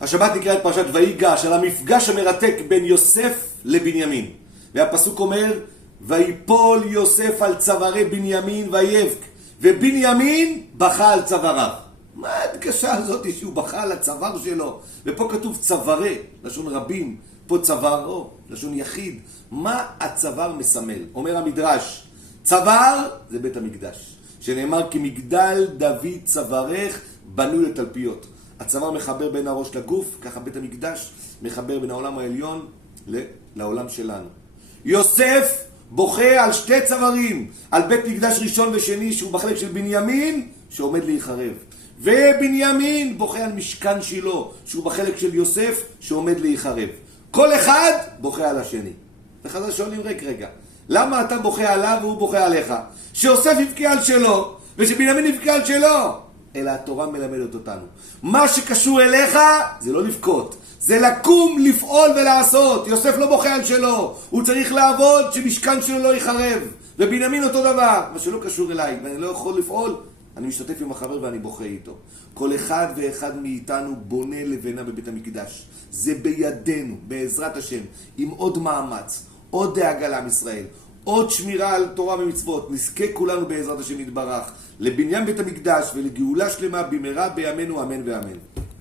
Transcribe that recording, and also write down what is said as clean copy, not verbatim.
השבת נקראת פרשת ויגש, על המפגש המרתק בין יוסף לבנימין. והפסוק אומר, ויפול יוסף על צווארי בנימין ויבק, ובנימין בכה על צוואריו. מה ההדגשה הזאת שהוא בכה על הצוואר שלו? ופה כתוב צווארי, לשון רבים, פה צווארו, לשון יחיד. מה הצוואר מסמל? אומר המדרש, צוואר זה בית המקדש, שנאמר כי מגדל דוד צווארך בנוי לתלפיות. הצוואר מחבר בין הראש לגוף, ככה בית המקדש מחבר בין העולם העליון לעולם שלנו. יוסף בוכה על שתי צווארים, על בית מקדש ראשון ושני שהוא בחלק של בנימין שעומד להיחרב, ובנימין בוכה על משכן שילה שהוא בחלק של יוסף שעומד להיחרב. כל אחד בוכה על השני. וחז"ל שואלים רגע, למה אתה בוכה עליו והוא בוכה עליך? שיוסף יבכה על שלו ושבנימין יבכה על שלו. אלא התורה מלמדת אותנו, מה שקשור אליך זה לא לבכות, זה לקום, לפעול ולעשות. יוסף לא בוכה על שלו, הוא צריך לעבוד שמשכן שלו לא ייחרב, ובנימין אותו דבר. מה שלא קשור אליי ואני לא יכול לפעול, אני משתתף עם החבר ואני בוכה איתו. כל אחד ואחד מאיתנו בונה לבנה בבית המקדש. זה בידינו, בעזרת השם, עם עוד מאמץ, עוד דאגה לעם ישראל, עוד שמירה על תורה ומצוות. נזכה כולנו בעזרת השם יתברך לבניין בית המקדש ולגאולה שלמה במהרה בימינו, אמן ואמן.